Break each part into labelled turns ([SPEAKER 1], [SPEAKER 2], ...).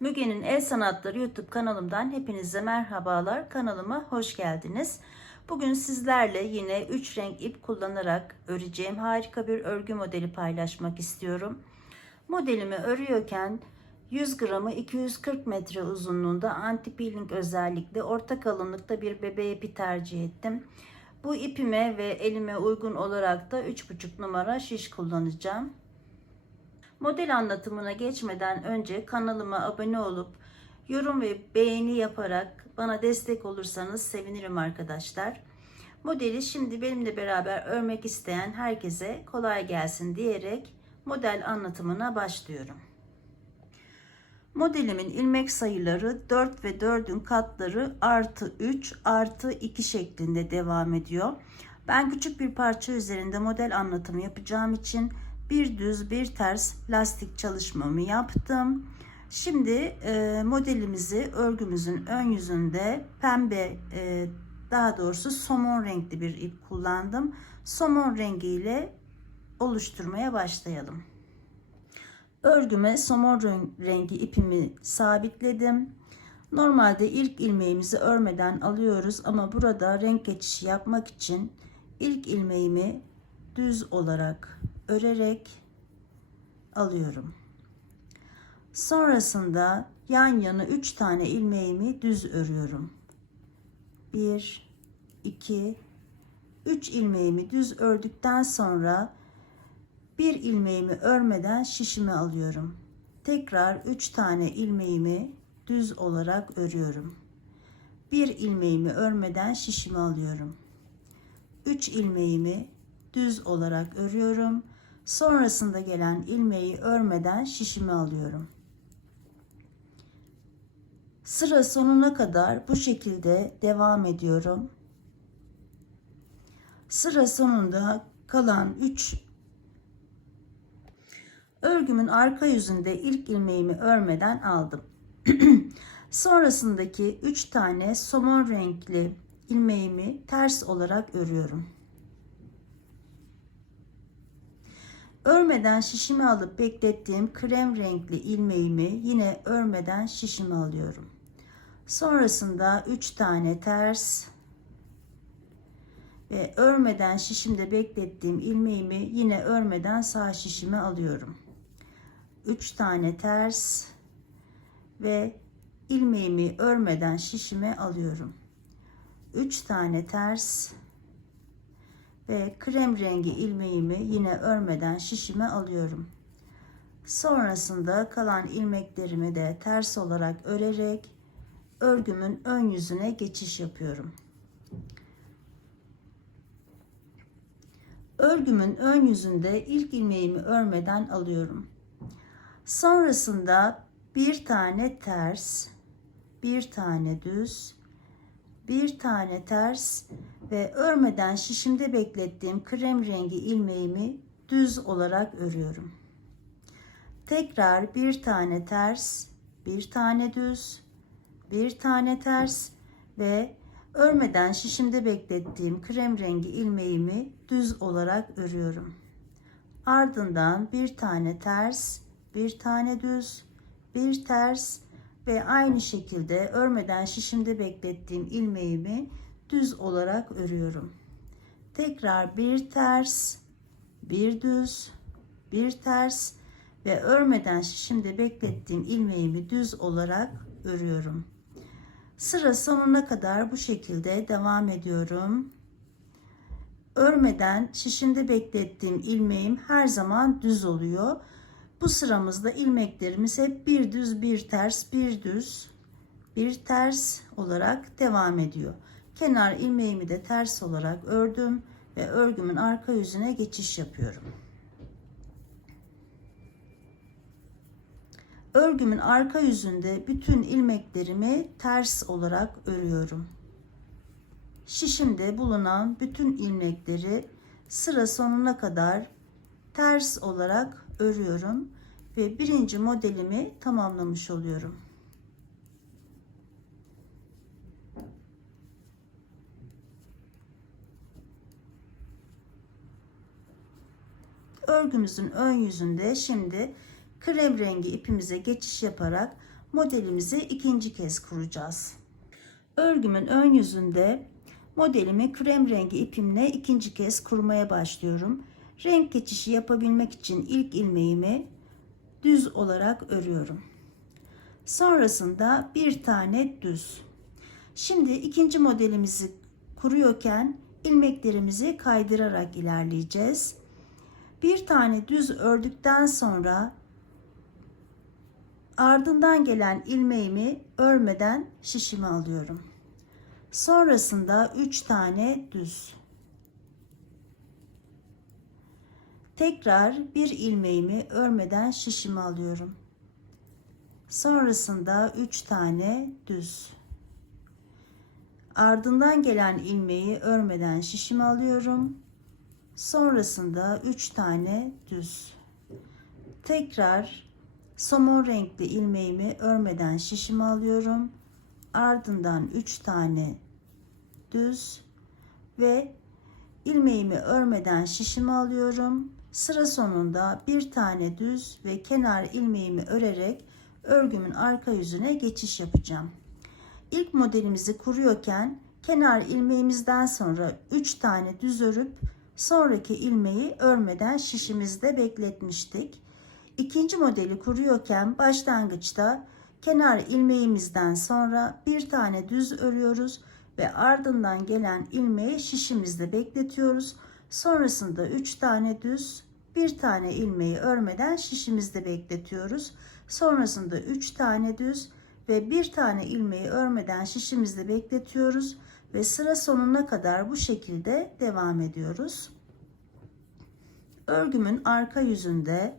[SPEAKER 1] Müge'nin El Sanatları YouTube kanalımdan hepinize merhabalar. Kanalıma hoş geldiniz. Bugün sizlerle yine 3 renk ip kullanarak öreceğim harika bir örgü modeli paylaşmak istiyorum. Modelimi örüyorken 100 gramı 240 metre uzunluğunda anti peeling özellikle orta kalınlıkta bir bebe ipi tercih ettim. Bu ipime ve elime uygun olarak da 3,5 numara şiş kullanacağım. Model anlatımına geçmeden önce kanalıma abone olup yorum ve beğeni yaparak bana destek olursanız sevinirim arkadaşlar. Modeli şimdi benimle beraber örmek isteyen herkese kolay gelsin diyerek model anlatımına başlıyorum. Modelimin ilmek sayıları 4 ve 4'ün katları artı 3 artı 2 şeklinde devam ediyor. Ben küçük bir parça üzerinde model anlatımı yapacağım için bir düz bir ters lastik çalışmamı yaptım. Şimdi e, modelimizi örgümüzün ön yüzünde pembe e, daha doğrusu somon renkli bir ip kullandım. Somon rengiyle oluşturmaya başlayalım. Örgüme somon rengi ipimi sabitledim. Normalde ilk ilmeğimizi örmeden alıyoruz ama burada renk geçişi yapmak için ilk ilmeğimi düz olarak örerek alıyorum. Sonrasında yan yana 3 tane ilmeğimi düz örüyorum. 1 2 3 ilmeğimi düz ördükten sonra bir ilmeğimi örmeden şişimi alıyorum. Tekrar 3 tane ilmeğimi düz olarak örüyorum. Bir ilmeğimi örmeden şişimi alıyorum. 3 ilmeğimi düz olarak örüyorum. Sonrasında gelen ilmeği örmeden şişimi alıyorum. Sıra sonuna kadar bu şekilde devam ediyorum. Sıra sonunda kalan 3 örgümün arka yüzünde ilk ilmeğimi örmeden aldım. Sonrasındaki 3 tane somon renkli ilmeğimi ters olarak örüyorum. Örmeden şişimi alıp beklettiğim krem renkli ilmeğimi yine örmeden şişimi alıyorum. Sonrasında 3 tane ters ve örmeden şişimde beklettiğim ilmeğimi yine örmeden sağ şişimi alıyorum. 3 tane ters ve ilmeğimi örmeden şişime alıyorum. 3 tane ters ve krem rengi ilmeğimi yine örmeden şişime alıyorum. Sonrasında kalan ilmeklerimi de ters olarak örerek örgümün ön yüzüne geçiş yapıyorum. Örgümün ön yüzünde ilk ilmeğimi örmeden alıyorum. Sonrasında bir tane ters, bir tane düz, bir tane ters ve örmeden şişimde beklettiğim krem rengi ilmeğimi düz olarak örüyorum. Tekrar bir tane ters, bir tane düz, bir tane ters ve örmeden şişimde beklettiğim krem rengi ilmeğimi düz olarak örüyorum. Ardından bir tane ters, bir tane düz, bir ters ve aynı şekilde örmeden şişimde beklettiğim ilmeğimi düz olarak örüyorum. Tekrar bir ters, bir düz, bir ters ve örmeden şişimde beklettiğim ilmeğimi düz olarak örüyorum. Sıra sonuna kadar bu şekilde devam ediyorum. Örmeden şişimde beklettiğim ilmeğim her zaman düz oluyor. Bu sıramızda ilmeklerimiz hep bir düz bir ters bir düz bir ters olarak devam ediyor. Kenar ilmeğimi de ters olarak ördüm ve örgümün arka yüzüne geçiş yapıyorum. Örgümün arka yüzünde bütün ilmeklerimi ters olarak örüyorum. Şişimde bulunan bütün ilmekleri sıra sonuna kadar ters olarak örüyorum ve birinci modelimi tamamlamış oluyorum. Örgümüzün ön yüzünde şimdi krem rengi ipimize geçiş yaparak modelimizi ikinci kez kuracağız. Örgümün ön yüzünde modelimi krem rengi ipimle ikinci kez kurmaya başlıyorum. Renk geçişi yapabilmek için ilk ilmeğimi düz olarak örüyorum. Sonrasında bir tane düz. Şimdi ikinci modelimizi kuruyorken ilmeklerimizi kaydırarak ilerleyeceğiz. Bir tane düz ördükten sonra ardından gelen ilmeğimi örmeden şişime alıyorum. Sonrasında 3 tane düz. Tekrar bir ilmeğimi örmeden şişime alıyorum. Sonrasında 3 tane düz. Ardından gelen ilmeği örmeden şişime alıyorum. Sonrasında 3 tane düz. Tekrar somon renkli ilmeğimi örmeden şişime alıyorum. Ardından 3 tane düz ve ilmeğimi örmeden şişime alıyorum. Sıra sonunda bir tane düz ve kenar ilmeğimi örerek örgümün arka yüzüne geçiş yapacağım. İlk modelimizi kuruyorken kenar ilmeğimizden sonra 3 tane düz örüp sonraki ilmeği örmeden şişimizde bekletmiştik. İkinci modeli kuruyorken başlangıçta kenar ilmeğimizden sonra bir tane düz örüyoruz ve ardından gelen ilmeği şişimizde bekletiyoruz. Sonrasında 3 tane düz, bir tane ilmeği örmeden şişimizde bekletiyoruz. Sonrasında 3 tane düz ve bir tane ilmeği örmeden şişimizde bekletiyoruz ve sıra sonuna kadar bu şekilde devam ediyoruz. Örgümün arka yüzünde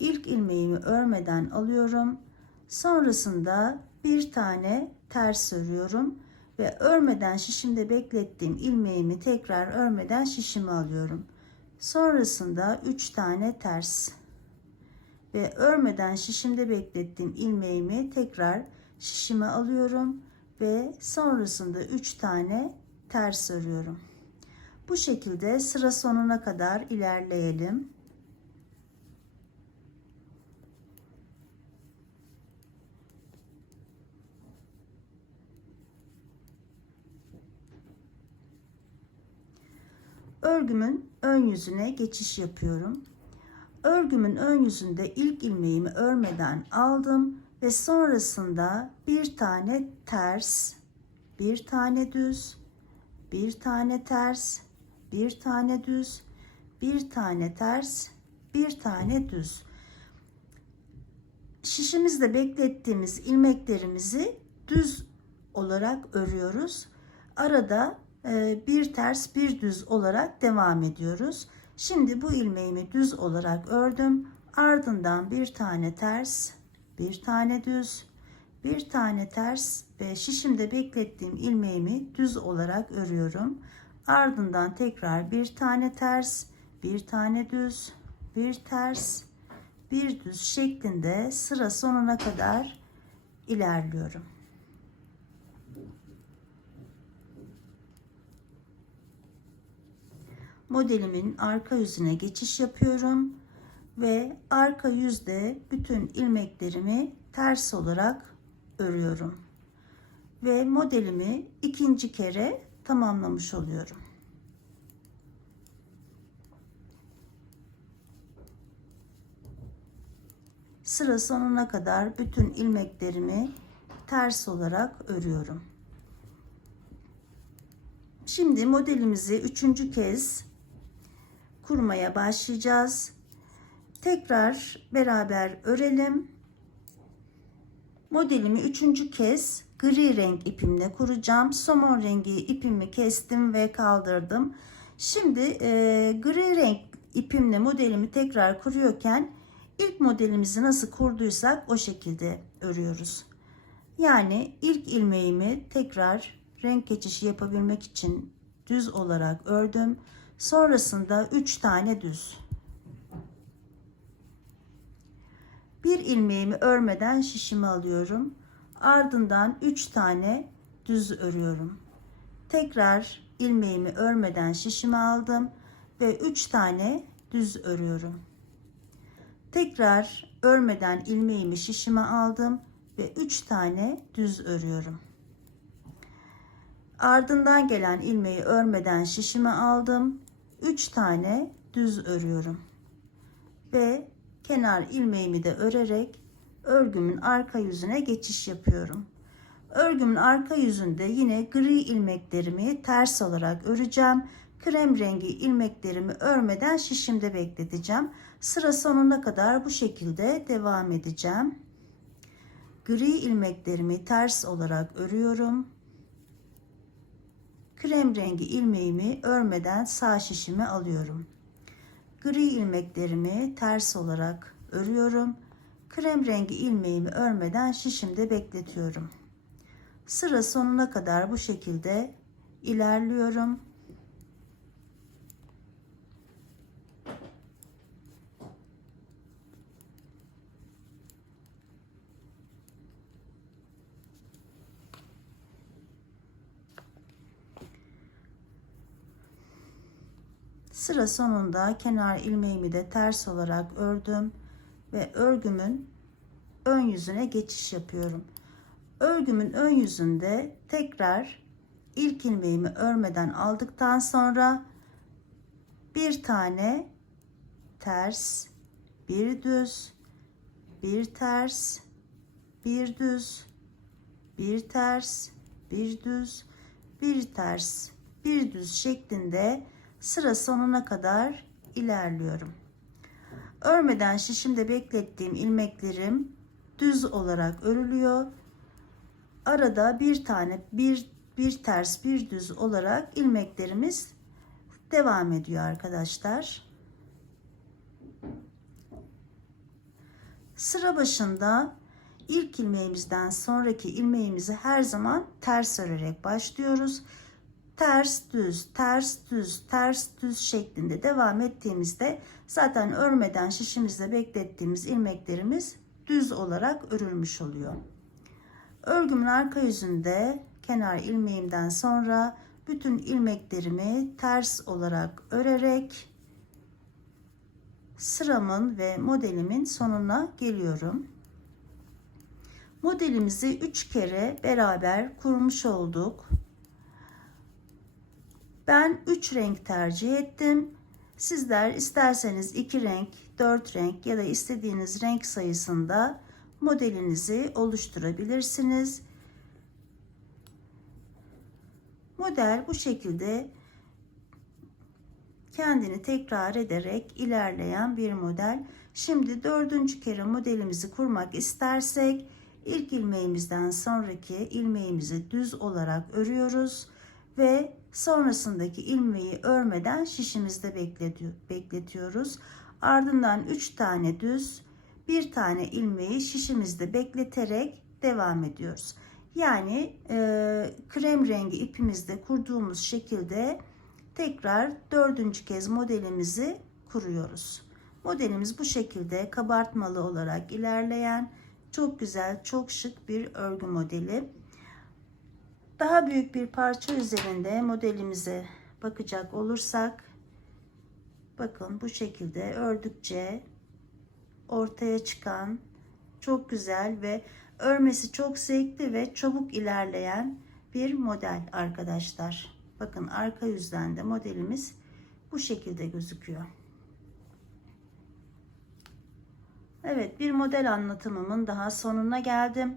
[SPEAKER 1] ilk ilmeğimi örmeden alıyorum. Sonrasında bir tane ters örüyorum ve örmeden şişimde beklettiğim ilmeğimi tekrar örmeden şişime alıyorum. Sonrasında 3 tane ters ve örmeden şişimde beklettiğim ilmeğimi tekrar şişime alıyorum ve sonrasında 3 tane ters örüyorum. Bu şekilde sıra sonuna kadar ilerleyelim. Örgümün ön yüzüne geçiş yapıyorum. Örgümün ön yüzünde ilk ilmeğimi örmeden aldım ve sonrasında bir tane ters, bir tane düz, bir tane ters, bir tane düz, bir tane ters, bir tane düz. Şişimizde beklettiğimiz ilmeklerimizi düz olarak örüyoruz. Arada bir ters bir düz olarak devam ediyoruz. Şimdi bu ilmeğimi düz olarak ördüm. Ardından bir tane ters, bir tane düz, bir tane ters ve şişimde beklettiğim ilmeğimi düz olarak örüyorum. Ardından tekrar bir tane ters, bir tane düz, bir ters, bir düz şeklinde sıra sonuna kadar ilerliyorum. Modelimin arka yüzüne geçiş yapıyorum ve arka yüzde bütün ilmeklerimi ters olarak örüyorum ve modelimi ikinci kere tamamlamış oluyorum. Sıra sonuna kadar bütün ilmeklerimi ters olarak örüyorum. Şimdi modelimizi üçüncü kez kurmaya başlayacağız. Tekrar beraber örelim. Modelimi üçüncü kez gri renk ipimle kuracağım. Somon rengi ipimi kestim ve kaldırdım. Şimdi e, gri renk ipimle modelimi tekrar kuruyorken ilk modelimizi nasıl kurduysak o şekilde örüyoruz. Yani ilk ilmeğimi tekrar renk geçişi yapabilmek için düz olarak ördüm. Sonrasında 3 tane düz. Bir ilmeğimi örmeden şişimi alıyorum. Ardından 3 tane düz örüyorum. Tekrar ilmeğimi örmeden şişimi aldım ve 3 tane düz örüyorum. Tekrar örmeden ilmeğimi şişime aldım ve 3 tane düz örüyorum. Ardından gelen ilmeği örmeden şişime aldım. 3 tane düz örüyorum. Ve kenar ilmeğimi de örerek örgümün arka yüzüne geçiş yapıyorum. Örgümün arka yüzünde yine gri ilmeklerimi ters olarak öreceğim. Krem rengi ilmeklerimi örmeden şişimde bekleteceğim. Sıra sonuna kadar bu şekilde devam edeceğim. Gri ilmeklerimi ters olarak örüyorum. Krem rengi ilmeğimi örmeden sağ şişime alıyorum. Gri ilmeklerimi ters olarak örüyorum. Krem rengi ilmeğimi örmeden şişimde bekletiyorum. Sıra sonuna kadar bu şekilde ilerliyorum. Sıra sonunda kenar ilmeğimi de ters olarak ördüm ve örgümün ön yüzüne geçiş yapıyorum. Örgümün ön yüzünde tekrar ilk ilmeğimi örmeden aldıktan sonra bir tane ters, bir düz, bir ters, bir düz, bir ters, bir düz, bir ters, bir düz şeklinde sıra sonuna kadar ilerliyorum. Örmeden şişimde beklettiğim ilmeklerim düz olarak örülüyor. Arada bir tane bir bir ters bir düz olarak ilmeklerimiz devam ediyor arkadaşlar. Sıra başında ilk ilmeğimizden sonraki ilmeğimizi her zaman ters örerek başlıyoruz ters düz ters düz ters düz şeklinde devam ettiğimizde zaten örmeden şişimizde beklettiğimiz ilmeklerimiz düz olarak örülmüş oluyor. Örgümün arka yüzünde kenar ilmeğimden sonra bütün ilmeklerimi ters olarak örerek sıramın ve modelimin sonuna geliyorum. Modelimizi 3 kere beraber kurmuş olduk. Ben 3 renk tercih ettim. Sizler isterseniz 2 renk, 4 renk ya da istediğiniz renk sayısında modelinizi oluşturabilirsiniz. Model bu şekilde kendini tekrar ederek ilerleyen bir model. Şimdi dördüncü kere modelimizi kurmak istersek ilk ilmeğimizden sonraki ilmeğimizi düz olarak örüyoruz ve sonrasındaki ilmeği örmeden şişimizde bekletiyoruz. Ardından 3 tane düz, bir tane ilmeği şişimizde bekleterek devam ediyoruz. Yani e, krem rengi ipimizde kurduğumuz şekilde tekrar dördüncü kez modelimizi kuruyoruz. Modelimiz bu şekilde kabartmalı olarak ilerleyen çok güzel, çok şık bir örgü modeli. Daha büyük bir parça üzerinde modelimize bakacak olursak bakın bu şekilde ördükçe ortaya çıkan çok güzel ve örmesi çok zevkli ve çabuk ilerleyen bir model arkadaşlar. Bakın arka yüzden de modelimiz bu şekilde gözüküyor. Evet bir model anlatımımın daha sonuna geldim.